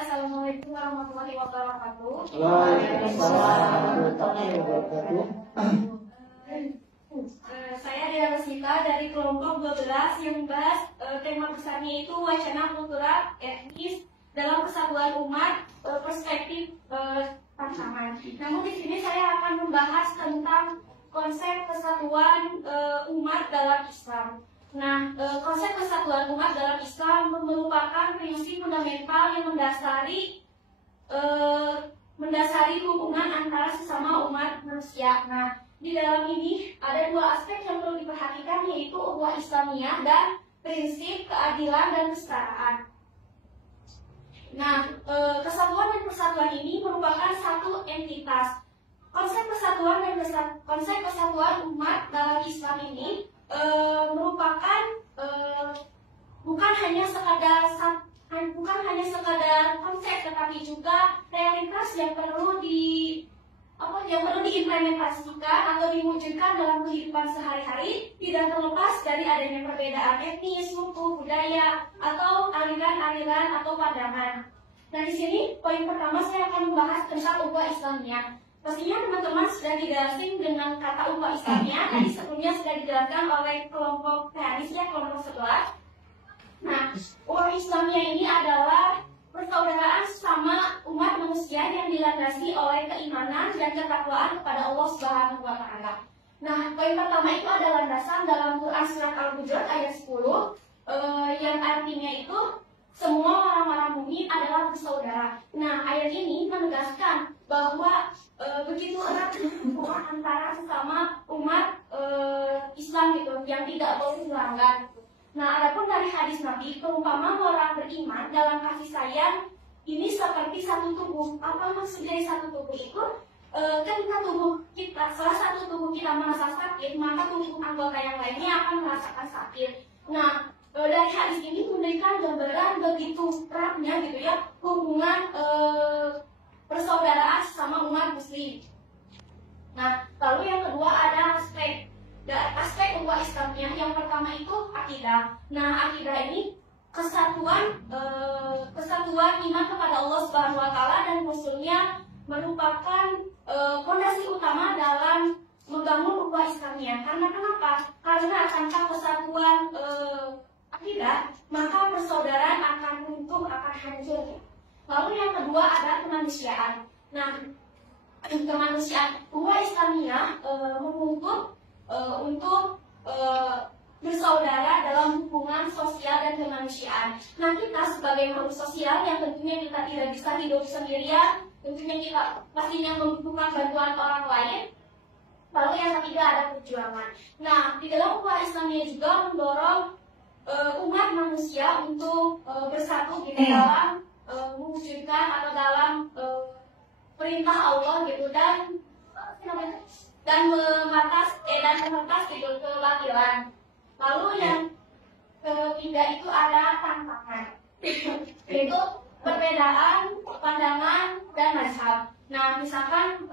Assalamualaikum warahmatullahi wabarakatuh. Waalaikumsalam warahmatullahi wabarakatuh. Saya Dea Rosita dari kelompok 12 yang membahas tema besarnya itu wacana kultural etnis dalam kesatuan umat, perspektif tantangan. Namun di sini saya akan membahas tentang konsep kesatuan umat dalam Islam. Nah, konsep kesatuan umat dalam Islam merupakan prinsip fundamental yang mendasari hubungan antara sesama umat manusia. Nah, di dalam ini ada dua aspek yang perlu diperhatikan, yaitu ukhuwah Islamiyah dan prinsip keadilan dan kesetaraan. Nah, kesatuan dan persatuan ini merupakan satu entitas. Konsep kesatuan umat dalam Islam ini merupakan bukan hanya sekadar konsep, tetapi juga realitas yang perlu diimplementasikan atau diwujudkan dalam kehidupan sehari-hari, tidak terlepas dari adanya perbedaan etnis, suku, budaya, atau aliran-aliran atau pandangan. Nah, di sini poin pertama saya akan membahas tentang ukhuwah Islamiyah. Pastinya teman-teman sudah tidak asing dengan kata ukhuwah Islamiyah. Tadi sebelumnya sudah dijelaskan oleh kelompok tehanis, kelompok 11. Nah, ukhuwah Islamiyah ini adalah persaudaraan sesama umat manusia yang dilandasi oleh keimanan dan ketakwaan kepada Allah Subhanahu wa Ta'ala. Nah, poin pertama itu ada landasan dalam Quran surat Al-Hujurat ayat 10 yang artinya itu semua orang-orang mukmin adalah bersaudara. Nah, ayat ini menegaskan bahwa begitu erat hubungan antara sesama umat Islam gitu yang tidak boleh dilanggar. Nah, adapun dari hadis Nabi, perumpamaan orang beriman dalam kasih sayang ini seperti satu tubuh. Apa maksud dari satu tubuh itu? Ketika tubuh kita, salah satu tubuh kita merasa sakit, maka tubuh anggota yang lainnya akan merasakan sakit. Nah, dari hadis ini memberikan gambaran begitu eratnya gitu ya hubungan persaudaraan sama umat muslim. Nah, lalu yang kedua ada aspek ukhuwah Islamiyah. Yang pertama itu akidah. Nah, akidah ini kesatuan iman kepada Allah Subhanahu wa Ta'ala dan Rasulnya merupakan fondasi utama dalam membangun ukhuwah Islamiyah. Karena kenapa? Karena tanpa kesatuan akidah, maka persaudaraan akan runtuh, akan hancur. Lalu yang kedua ada kemanusiaan. Nah, kemanusiaan ukhuwah Islamiyah menuntut untuk bersaudara dalam hubungan sosial dan kemanusiaan. Nah, kita sebagai makhluk sosial yang tentunya kita tidak bisa hidup sendirian, tentunya kita pastinya membutuhkan bantuan orang lain. Lalu yang ketiga ada perjuangan. Nah, di dalam ukhuwah Islamiyah juga mendorong umat manusia untuk bersatu gitu dalam mewujudkan atau dalam perintah Allah gitu dan mengatas gitu kebatilan. Lalu yang ketiga itu ada tantangan, yaitu perbedaan pandangan dan mazhab. Nah, misalkan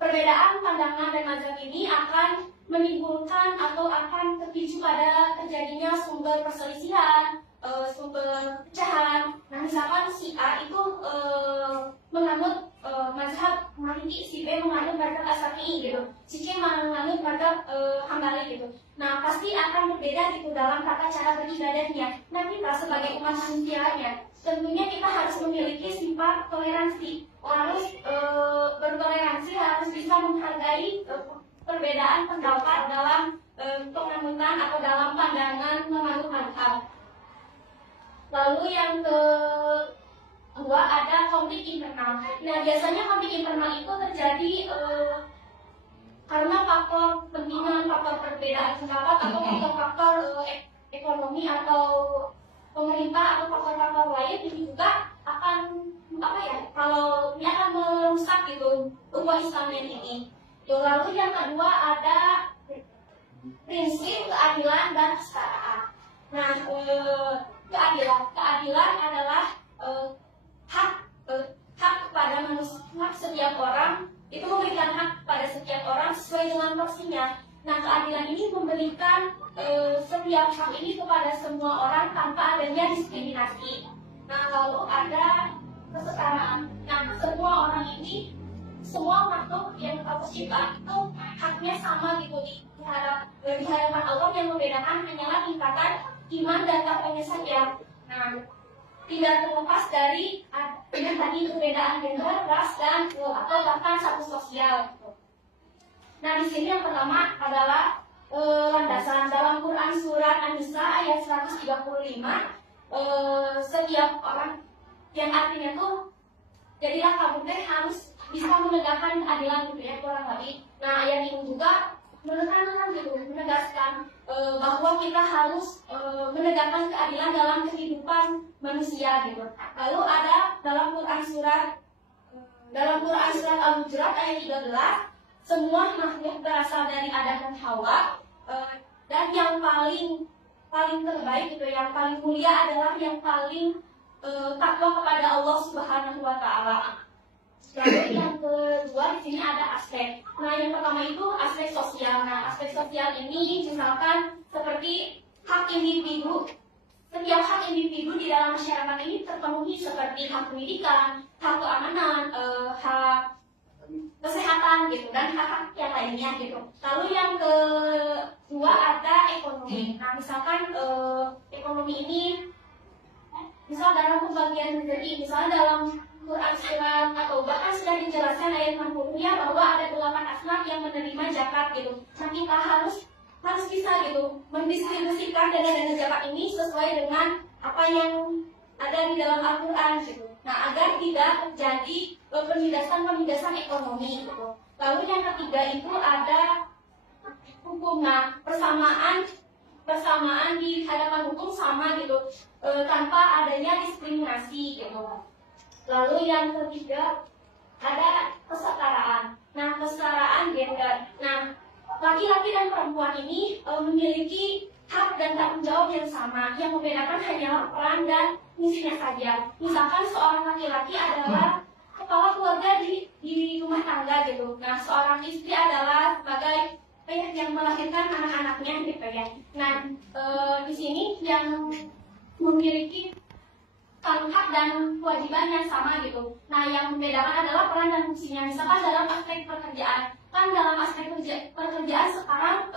perbedaan pandangan dan mazhab ini akan menimbulkan atau akan terpicu pada terjadinya sumber perselisihan, sumber pecahan. Nah, misalkan si A itu menganut mazhab Maliki, si B menganut mazhab Asyafi'i gitu, si C menganut mazhab Hambali gitu. Nah, pasti akan berbeda gitu dalam tata cara beribadahnya. Nah, kita sebagai umat manusianya tentunya kita harus memiliki sifat toleransi, harus bertoleransi, harus bisa menghargai perbedaan pendapat dalam penganutan atau dalam pandangan menganut mazhab. Lalu yang kedua ada konflik internal. Nah, biasanya konflik internal itu terjadi karena faktor kepentingan, faktor perbedaan pendapat atau faktor ekonomi atau pemerintah atau faktor-faktor lain ini juga akan kalau ini akan merusak gitu ukhuwah Islamiyah ini. Lalu yang kedua ada prinsip keadilan dan kesetaraan. Nah, keadilan adalah hak kepada manusia, hak setiap orang itu memberikan hak pada setiap orang sesuai dengan porsinya. Nah, keadilan ini memberikan setiap hak ini kepada semua orang tanpa adanya diskriminasi. Nah, lalu ada kesetaraan. Nah, semua orang ini, semua makhluk yang Allah cipta itu haknya sama gitu di hadapan Allah. Yang membedakan hanyalah tingkatan iman dan takwanya saja. Nah, tidak terlepas dari tadi perbedaan gender, ras, dan atau bahkan satu sosial. Nah, di sini yang pertama adalah landasan dalam Quran surat An-Nisa ayat 135. Setiap orang, yang artinya tuh jadilah kamu teh harus bisa menegakkan keadilan gitu ya, kurang lebih. Nah, ayat ini juga menekankan gitu, menegaskan bahwa kita harus menegakkan keadilan dalam kehidupan manusia gitu. Lalu ada dalam Quran surat Al-Hujurat ayat 13, semua makhluk berasal dari Adam dan Hawa, dan yang paling terbaik gitu, yang paling mulia adalah yang paling takwa kepada Allah Subhanahu wa Ta'ala. Lalu yang kedua di sini ada aspek. Nah, yang pertama itu aspek sosial. Nah, aspek sosial ini misalkan seperti hak individu. Setiap hak individu di dalam masyarakat ini terpenuhi seperti hak pendidikan, hak keamanan, hak kesehatan gitu, dan hak-hak yang lainnya gitu. Lalu yang kedua ada ekonomi. Nah, misalkan ekonomi ini misal dalam pembagian rezeki, misalnya dalam Quran surat atau bahkan sudah dijelaskan ayat 60-nya bahwa ada 8 asnaf yang menerima zakat gitu. Nah, kita harus bisa gitu mendistribusikan dana-dana zakat ini sesuai dengan apa yang ada di dalam Al-Quran gitu. Nah, agar tidak terjadi penindasan ekonomi gitu. Lalu yang ketiga itu ada hukum. Nah, persamaan di hadapan hukum sama gitu, tanpa adanya diskriminasi gitu. Lalu yang ketiga ada kesetaraan. Nah, kesetaraan gender. Nah, laki-laki dan perempuan ini memiliki hak dan tanggung jawab yang sama. Yang membedakan hanyalah peran dan misinya saja. Misalkan seorang laki-laki adalah kepala keluarga di rumah tangga gitu. Nah, seorang istri adalah sebagai yang melahirkan anak-anaknya gitu ya. Nah, di sini yang memiliki hak dan kewajiban yang sama gitu. Nah, yang membedakan adalah peran dan fungsinya. Misalkan dalam aspek pekerjaan, kan dalam aspek pekerjaan sekarang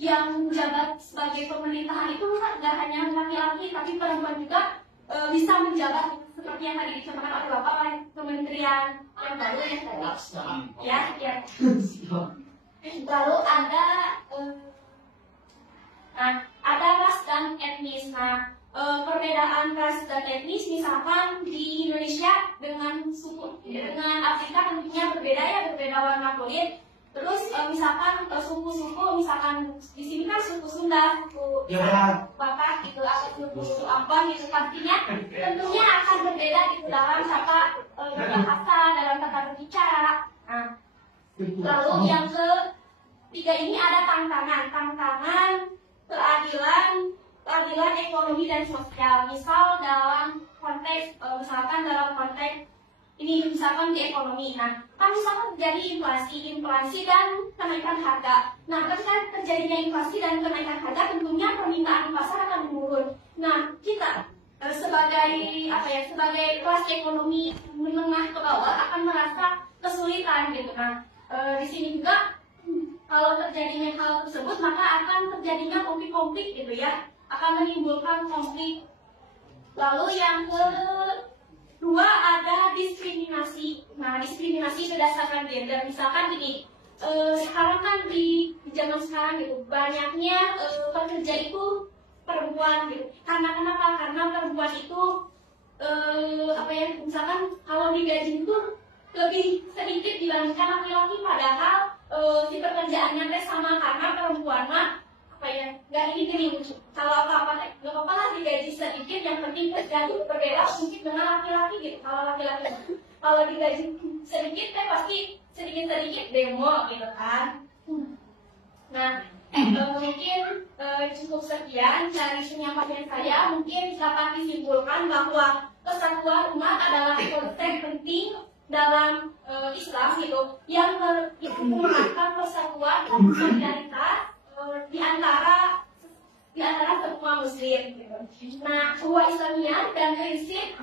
yang menjabat sebagai pemerintahan itu tidak hanya laki-laki, tapi perempuan juga bisa menjabat seperti yang tadi dicontohkan oleh Bapak oleh kementerian yang baru yang tadi. Ya. Lalu ada ras dan etnis. Nah, perbedaan ras dan etnis misalkan di Indonesia dengan Afrika tentunya berbeda ya, berbeda warna kulit. Terus misalkan suku-suku, misalkan di sini kan suku Sunda, suku Batak gitu, atau suku Ambon gitu, artinya tentunya akan berbeda gitu dalam bahasa, dalam tata berbicara. Nah, lalu yang ketiga ini ada tantangan keadilan ekonomi dan sosial. Misal dalam konteks ini misalkan di ekonomi. Nah, kan misalkan terjadi inflasi dan kenaikan harga. Nah, ketika terjadinya inflasi dan kenaikan harga, tentunya permintaan pasar akan menurun. Nah, kita sebagai kelas ekonomi menengah ke bawah akan merasa kesulitan gitu. Nah, di sini juga kalau terjadinya hal tersebut, maka akan terjadinya konflik-konflik gitu ya, akan menimbulkan konflik. Lalu yang kedua ada diskriminasi. Nah, diskriminasi berdasarkan gender. Misalkan gini, sekarang kan di zaman sekarang gitu, banyaknya pekerja itu perempuan gitu. Kenapa? Karena perempuan itu misalkan kalau digaji itu lebih sedikit dibandingkan laki-laki, padahal si pekerjaannya sama, karena perempuan mah nggak gini kalau nggak apa-apa lah digaji sedikit, yang penting kerja itu berbeda mungkin dengan laki-laki gitu. Kalau digaji sedikit pasti sedikit demo gitu kan. Nah, mungkin cukup sekian dari penyampaian saya. Mungkin dapat disimpulkan bahwa kesatuan umat adalah konsep penting dalam Islam gitu, yang merupakan persatuan dan solidaritas di antara semua muslim gitu. Nah, ukhuwah Islamiyah dan prinsip